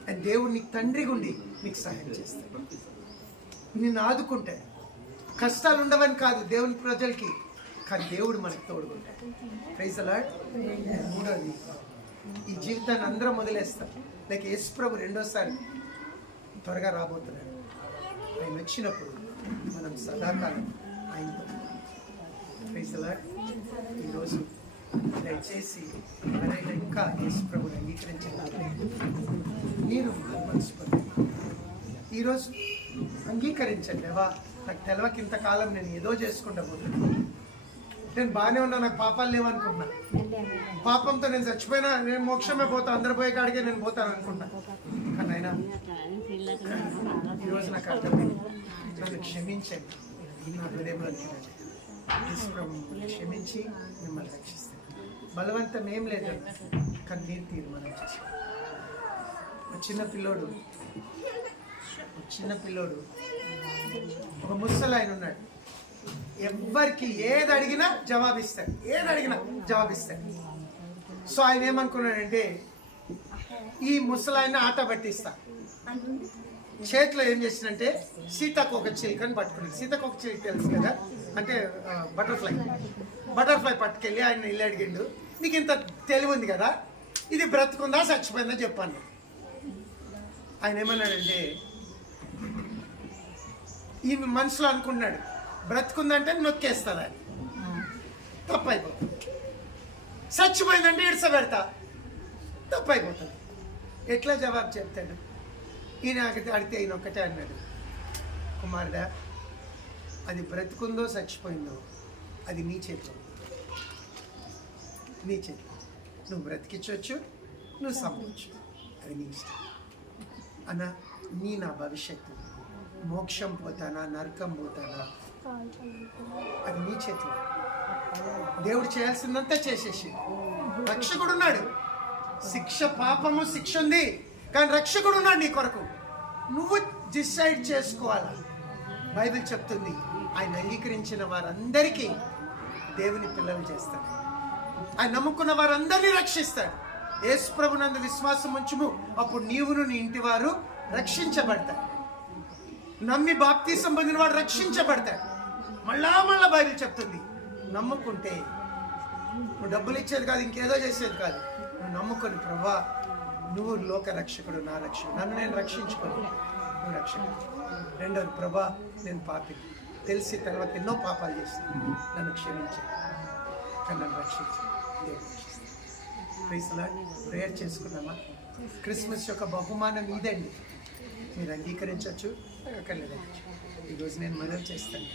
అండ్ దేవుడు నీకు తండ్రిగా ఉండి నీకు సహాయం చేస్తాడు, నిన్ను ఆదుకుంటాడు. కష్టాలు ఉండవని కాదు దేవుని ప్రజలకి, కానీ దేవుడు మనకు తోడుకుంటాడు. Praise the lord. మూడోది, ఈ జీవితాన్ని అందరం వదిలేస్తాం. లైక్ యేసు ప్రభు రెండోసారి త్వరగా రాబోతున్నాడు. ఆయన వచ్చినప్పుడు మనం సదాకాలం ఆయనతో. Praise the Lord. ఈరోజు దయచేసి ఎవరైనా ఇంకా యేసు ప్రభుని అంగీకరించలేదు, మీరు మనస్ఫూర్తి ఈరోజు అంగీకరించండి. దేవా, నాకు తెలవక ఇంతకాలం నేను ఏదో చేసుకుంటా పోతున్నాను, నేను బాగానే ఉన్నా, నాకు పాపాలు లేవనుకుంటున్నా, పాపంతో నేను చచ్చిపోయినా నేను మోక్షమే పోతా, అందరు పోయే కాడికే నేను పోతాను అనుకుంటున్నా. కానీ అయినా ఈరోజు నాకు అర్థమైంది, నన్ను క్షమించండి, నా హృదయంలోకి క్షమించి మిమ్మల్ని రక్షిస్తాను. బలవంతం ఏం లేదు, కానీ నేను తీర్మానం చేశాను. చిన్న పిల్లోడు ఒక ముసలాయన ఉన్నాడు, ఎవ్వరికి ఏది అడిగినా జవాబిస్తాడు. సో ఆయన ఏమనుకున్నాడంటే, ఈ ముసలాయన ఆట పట్టిస్తా. చేతిలో ఏం చేసిందంటే సీతాకోక చిలుకని పట్టుకున్నాడు. సీతాకోక చిలుక తెలుసు కదా, అంటే బటర్ఫ్లై పట్టుకెళ్ళి ఆయన ఇల్లు అడిగిండు, నీకు ఇంత తెలివి ఉంది కదా, ఇది బ్రతుకుందా చచ్చిపోయిందా చెప్పాను. ఆయన ఏమన్నాడంటే, ఈ మనసులో అనుకున్నాడు, బ్రతుకుందంటే నొక్కేస్తుంది, అని తప్పైపోతుంది. చచ్చిపోయిందంటే ఇడ్సబెడతా, తప్పైపోతుంది. ఎట్లా జవాబు చెప్తాడు? ఈయన అడిగితే ఈయన ఒక్కటే అన్నాడు, కుమారుడా, అది బ్రతుకుందో చచ్చిపోయిందో అది నీ చేతిలో, నువ్వు బ్రతికించవచ్చు, నువ్వు చంపవచ్చు, అది నీ ఇష్టం. అన్న, నా భవిష్యత్తు, మోక్షం పోతానా నరకం పోతానా అది నీ చేతిలో. దేవుడు చేయాల్సిందంతా చేసేసి, రక్షకుడు ఉన్నాడు. పాపము శిక్ష ఉంది, కానీ రక్షకుడు ఉన్నాడు నీ కొరకు. నువ్వు డిసైడ్ చేసుకోవాలా. బైబిల్ చెప్తుంది, ఆయన అంగీకరించిన వారందరికీ దేవుని పిల్లలు చేస్తాడు. ఆయన నమ్ముకున్న వారందరినీ రక్షిస్తాడు. యేసు ప్రభునందు విశ్వాసం ఉంచుము, అప్పుడు నీవును నీ ఇంటి వారు రక్షించబడతాడు. నమ్మి బాప్తీసం పొందిన వాడు రక్షించబడతాడు. మళ్ళా బైబిల్ చెప్తుంది, నమ్ముకుంటే నువ్వు డబ్బులు ఇచ్చేది కాదు, ఇంకేదో చేసేది కాదు. నువ్వు నమ్ముకొని, ప్రభా నువ్వు లోక రక్షకుడు, నా రక్షకుడు, నన్ను నేను రక్షించుకొని నువ్వు రక్షకుడు. రెండోది, ప్రభా నేను పాపిని, తెలిసి తర్వాత ఎన్నో పాపాలు చేస్తాను, నన్ను క్షమించాను, కానీ నన్ను రక్షించాను. Praise lord. ప్రేయర్ చేసుకున్నామా? క్రిస్మస్ యొక్క బహుమానం ఇదండి. మీరు అంగీకరించవచ్చు, అక్కర్లేదు. ఈరోజు నేను మనవి చేస్తాను,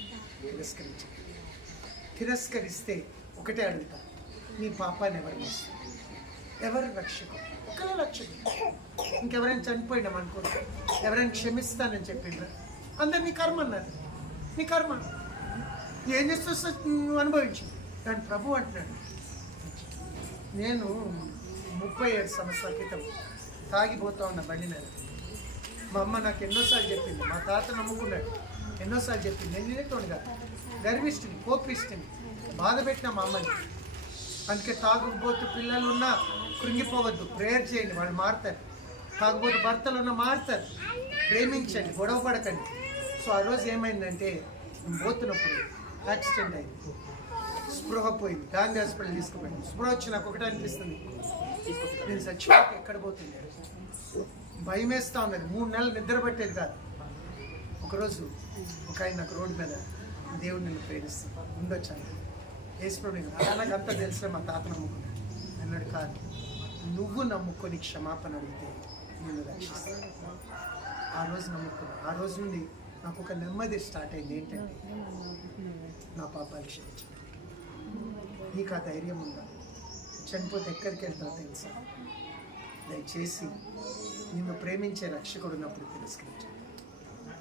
తిరస్కరిస్తే ఒకటే అడుగుతా, నీ పాపాన్ని ఎవరు మోస్తారు? ఎవరు రక్షకుడు? ఒకరే రక్షకుడు. ఇంకెవరైనా చనిపోయినాం అనుకోండి, ఎవరైనా క్షమిస్తానని చెప్పిండ్రు, అందరు నీ కర్మ అన్నారు. నీ కర్మ ఏం చేస్తూ నువ్వు అనుభవించు. కానీ ప్రభు అంటున్నాడు, నేను 37 సంవత్సరాల క్రితం తాగిపోతా ఉన్న బండి మీద మా అమ్మ నాకు ఎన్నోసార్లు చెప్పింది, మా తాత నమ్ముకున్నాడు, ఎన్నోసార్లు చెప్పింది. నేను నినేటోడుగా గర్విష్ఠుని, కోపిష్ఠుని, బాధ పెట్టిన మా అమ్మని. అందుకే తాగుబోతు పిల్లలు ఉన్నా కృంగిపోవద్దు, ప్రేయర్ చేయండి, వాళ్ళు మారుతారు. తాగుబోతు భర్తలు ఉన్నా మారుతారు. ప్రేమించండి, గొడవ పడకండి. సో ఆ రోజు ఏమైందంటే, పోతున్నప్పుడు యాక్సిడెంట్ అయింది, స్పృహ పోయింది, గాంధీ హాస్పిటల్ తీసుకుపోయింది. స్పృహ వచ్చి నాకు ఒకటే అనిపిస్తుంది, నేను చచ్చిపోక ఎక్కడ పోతుంది, భయం వేస్తూ ఉన్నది. 3 నెలలు నిద్ర పట్టేది కాదు. ఒకరోజు ఒక ఆయన నాకు రోడ్డు మీద, దేవుడు నిన్ను ప్రేమిస్తాను ఉండొచ్చాను, యేసుప్రభు నాకు అంతా తెలిసిన మా తాత నమ్ముకున్నాడు అన్నాడు. కాదు, నువ్వు నమ్ముకొని క్షమాపణ అడిగితే నిన్ను రక్షిస్తాను. ఆ రోజు నమ్ముకున్నాను. ఆ రోజు నుండి నాకు ఒక నెమ్మది స్టార్ట్ అయింది. ఏంటంటే, నా పాపాలు క్షమించు. నీకు ఆ ధైర్యం ఉందా? చనిపోతే ఎక్కడికి వెళ్తావు తెలుసా? దయచేసి నిన్ను ప్రేమించే రక్షకుడు ఉన్నప్పుడు తిరస్కరించండి.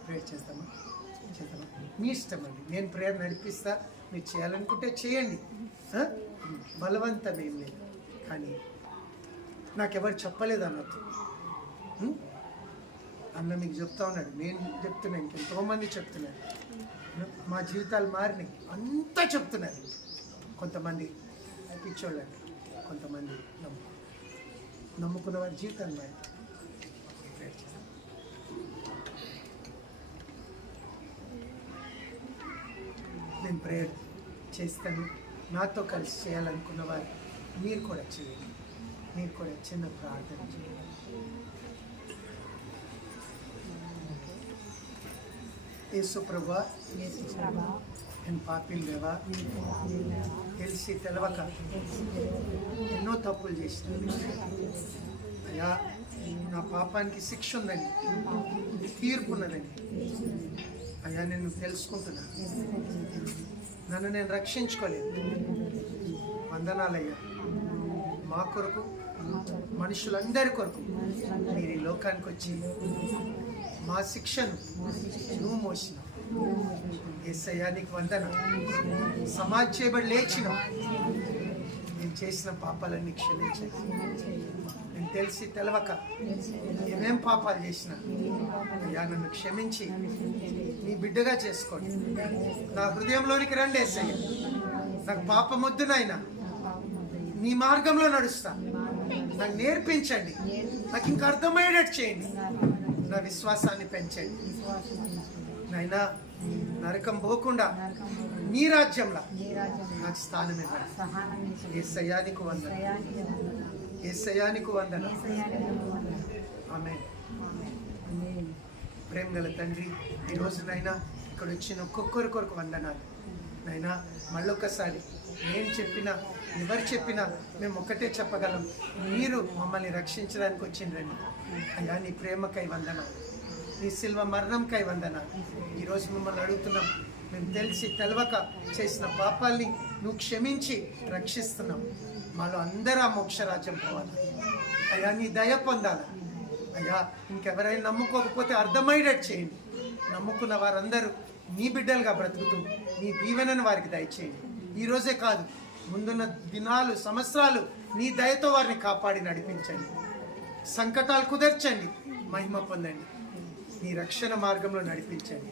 ప్రేయర్ చేద్దామా? మీ ఇష్టం అండి. నేను ప్రేయర్ నడిపిస్తా, మీరు చేయాలనుకుంటే చేయండి, బలవంతం ఏం లేదు. కానీ నాకెవరు చెప్పలేదు అన్నట్టు. అన్న మీకు చెప్తా ఉన్నాడు, నేను చెప్తున్నాను, ఇంకెంతోమంది చెప్తున్నారు. మా జీవితాలు మారినాయి, అంతా చెప్తున్నారు. కొంతమంది పిచ్చోళ్ళండి, కొంతమంది నమ్ముకున్న వారి జీవితాలు మారి. నేను ప్రేయర్ చేస్తాను. నాతో కలిసి చేయాలనుకున్న వారు మీరు కూడా చేయండి. మీరు కూడా చిన్న ప్రార్థన చేయండి. యేసు ప్రభువా, నేను పాపిని దేవా, తెలిసి తెలవక ఎన్నో తప్పులు చేసినాను అయ్యా. నా పాపానికి శిక్ష ఉందని, తీర్పు ఉన్నదని అయ్యా నేను తెలుసుకుంటున్నాను. నన్ను నేను రక్షించుకోలేదు. వందనాలయ్యా. మా కొరకు, మనుషులందరి కొరకు మీరు ఈ లోకానికి వచ్చి మా శిక్షను నువ్వు మోసినావు. యేసయ్యా నీకు వందనం. సమాధి చేయబడి లేచినావు. నేను చేసిన పాపాలన్నీ క్షమించండి. నేను తెలిసి తెలవక ఏమేం పాపాలు చేసినా అయ్యా నన్ను క్షమించి నీ బిడ్డగా చేసుకోండి. నా హృదయంలోనికి రండి యేసయ్యా. నాకు పాపమొద్దు నాయనా, నీ మార్గంలో నడుస్తా. నాకు నేర్పించండి. నాకు ఇంకా అర్థమయ్యేటట్టు చేయండి. నా విశ్వాసాన్ని పెంచండి నాయనా. నరకం పోకుండా నీ రాజ్యంలో నాకు స్థానం ఇవ్వండి. యేసయ్యా నీకు వందనం. యేసయ్యా నీకు వందనం. ఆమేన్. ప్రేమ గల తండ్రి, ఈరోజు నైనా ఇక్కడ వచ్చిన ఒక్కొక్కరి కొరకు వందనాలు నైనా. మళ్ళొక్కసారి నేను చెప్పినా ఎవరు చెప్పినా మేము ఒక్కటే చెప్పగలం, మీరు మమ్మల్ని రక్షించడానికి వచ్చిండ్రండి అయ్యా. నీ ప్రేమకై వందనాలు, నీ శిల్వ మరణంకై వందనాలు. ఈరోజు మిమ్మల్ని అడుగుతున్నాం, మేము తెలిసి తెలవక చేసిన పాపాల్ని నువ్వు క్షమించి రక్షిస్తున్నాం. మాలో అందరూ ఆ మోక్షరాజ్యం పోవాలి అయ్యా. నీ దయ పొందాలి అయ్యా. ఇంకెవరైనా నమ్ముకోకపోతే అర్థమయ్యేటట్టు చేయండి. నమ్ముకున్న వారందరూ నీ బిడ్డలుగా బ్రతుకుతూ నీ దీవెనను వారికి దయచేయండి. ఈరోజే కాదు, ముందున్న దినాలు, సంవత్సరాలు నీ దయతో వారిని కాపాడి నడిపించండి. సంకటాలు కుదర్చండి, మహిమ పొందండి. నీ రక్షణ మార్గంలో నడిపించండి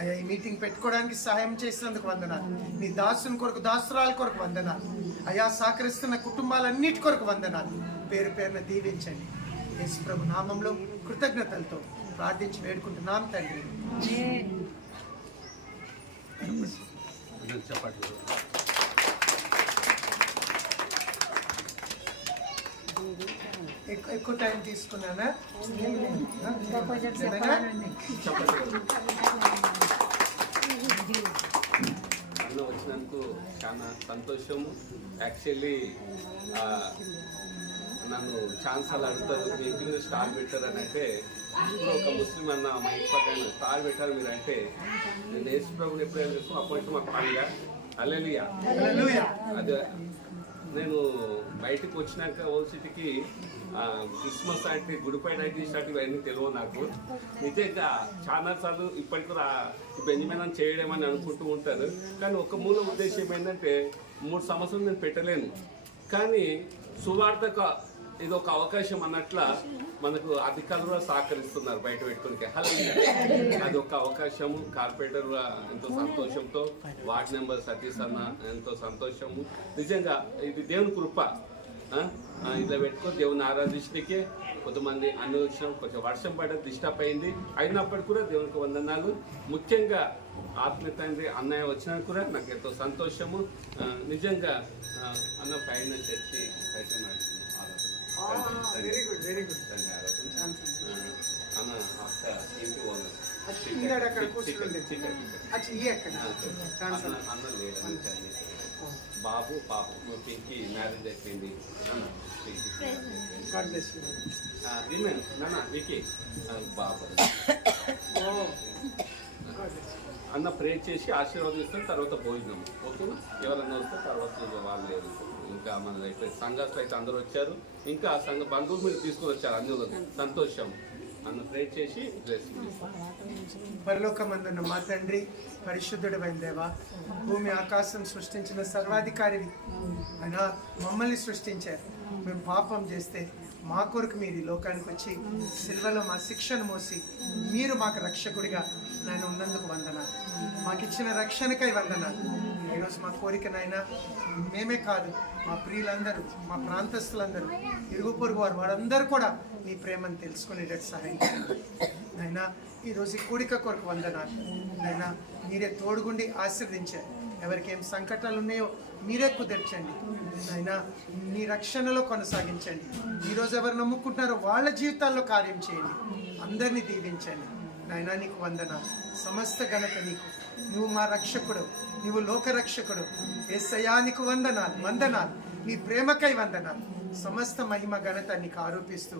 అయ్యా. ఈ మీటింగ్ పెట్టుకోవడానికి సహాయం చేసినందుకు వందనాలు. నీ దాసుని కొరకు, దాసురాల కొరకు వందనాలు అయ్యా. సహకరిస్తున్న కుటుంబాలన్నిటి కొరకు వందనాలు. పేరు పేరున దీవించండి. యేసు ప్రభు నామంలో కృతజ్ఞతలతో ప్రార్థించి వేడుకుంటున్నాం తండ్రి. చెప్పండి. ఎక్కువ టైం తీసుకున్నానా? అన్న వచ్చినందుకు చాలా సంతోషము. యాక్చువల్లీ నన్ను ఛాన్సాలు అడుగుతారు, మీ ఇంటి మీద స్టార్ పెట్టారు అని అంటే, ఇప్పుడు ఒక ముస్లిం అన్న మా ఇంటి పక్కన స్టార్ పెట్టారు మీరు అంటే, నేను యేసు ప్రభుని ఎప్పుడైనా తెలుసు అప్పటి మా పండుగ హల్లెలూయా. అదే నేను బయటకు వచ్చినాక ఓల్డ్ సిటీకి క్రిస్మస్ అంటే, గుడ్ ఫ్రైడే అంటే ఇవన్నీ తెలియదు నాకు. నిజంగా చాలా సార్లు ఇప్పటికి కూడా బెంజమిన్ అని చేయడమని అనుకుంటూ ఉంటారు. కానీ ఒక మూల ఉద్దేశం ఏంటంటే, 3 సంవత్సరాలు నేను పెట్టలేను, కానీ సువార్తకు ఇది ఒక అవకాశం అన్నట్ల మనకు అధికారులు సహకరిస్తున్నారు బయట పెట్టుకోనికి. అది ఒక అవకాశము. కార్పొరేటర్ ఎంతో సంతోషంతో, వార్డ్ నెంబర్ సతీష్ అన్న ఎంతో సంతోషము. నిజంగా ఇది దేవుని కృప. ఇట్లా పెట్టుకొని దేవుని ఆరాధించడానికే కొంతమంది అన్ని వచ్చినాం. కొంచెం వర్షం పడ్డది, డిస్టర్బ్ అయింది. అయినప్పటికీ కూడా దేవునికి వందనాలు. ముఖ్యంగా ఆత్మీయ తండ్రి అన్నయ్య వచ్చినందుకు కూడా నాకు ఎంతో సంతోషము. నిజంగా అన్న పైన church very good, very good. అన్న ఇంటి అన్న లేడు, బాబు పాప పింకి మ్యారేజ్ అయిపోయింది. వికీ బాబు అన్న ప్రేర్ చేసి ఆశీర్వాదిస్తాం. తర్వాత భోజనం ఓకేనా. ఎవరన్నా వస్తే తర్వాత వాళ్ళు లేదు. ఇంకా మన అయితే సంఘస్థులు అయితే అందరూ వచ్చారు. ఇంకా సంఘ బంధువులు మీరు తీసుకుని వచ్చారు. అందులో సంతోషం. అన్న ప్రేర్ చేసి పరలోకమందున్న మా తండ్రి, పరిశుద్ధుడైన దేవా, భూమి ఆకాశం సృష్టించిన సర్వాధికారివి అయినా మమ్మల్ని సృష్టించారు. మేము పాపం చేస్తే మా కొరకు మీరు ఈ లోకానికి వచ్చి సిల్వలో మా శిక్షను మోసి మీరు మాకు రక్షకుడిగా నేను ఉన్నందుకు వందనాలు. మాకు ఇచ్చిన రక్షణకై వందనాలు. ఈరోజు మా కోరికనైనా మేమే కాదు, మా ప్రియులందరూ, మా ప్రాంతస్తులందరూ, ఇరుగు పొరుగు వారు, వారందరూ కూడా నీ ప్రేమను తెలుసుకునేటట్టు సహాయం చేయండి నైనా. ఈరోజు ఈ కూడిక కొరకు వందనాలు నైనా. మీరే తోడుగుండి ఆశీర్వదించారు. ఎవరికి ఏం సంకటాలు ఉన్నాయో మీరే కుదిర్చండి నాయనా. నీ రక్షణలో కొనసాగించండి. ఈరోజు ఎవరు నమ్ముకుంటున్నారో వాళ్ళ జీవితాల్లో కార్యం చేయండి. అందరినీ దీవించండి నాయనా. నీకు వందనాలు, సమస్త ఘనత నీకు. నువ్వు మా రక్షకుడు, నువ్వు లోక రక్షకుడు. యేసయ్యా నీకు వందనాలు, వందనాలు. నీ ప్రేమకై వందనాలు. సమస్త మహిమ ఘనత నీకు ఆరోపిస్తూ,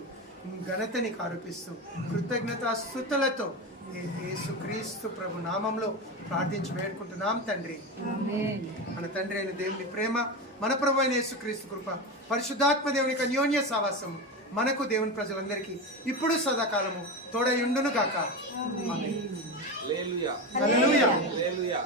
ఘనత నీకు ఆరోపిస్తూ కృతజ్ఞత స్తుతులతో యేసుక్రీస్తు ప్రభు నామంలో ప్రార్థించి వేడుకుంటున్నాం తండ్రి. మన తండ్రి అయిన దేవుని ప్రేమ, మన ప్రభు అయిన యేసుక్రీస్తు కృప, పరిశుద్ధాత్మ దేవుని యొక్క అన్యోన్య సావాసము మనకు దేవుని ప్రజలందరికీ ఇప్పుడు సదాకాలము తోడై ఉండును గాక. ఆమేన్. హల్లెలూయా. హల్లెలూయా. హల్లెలూయా.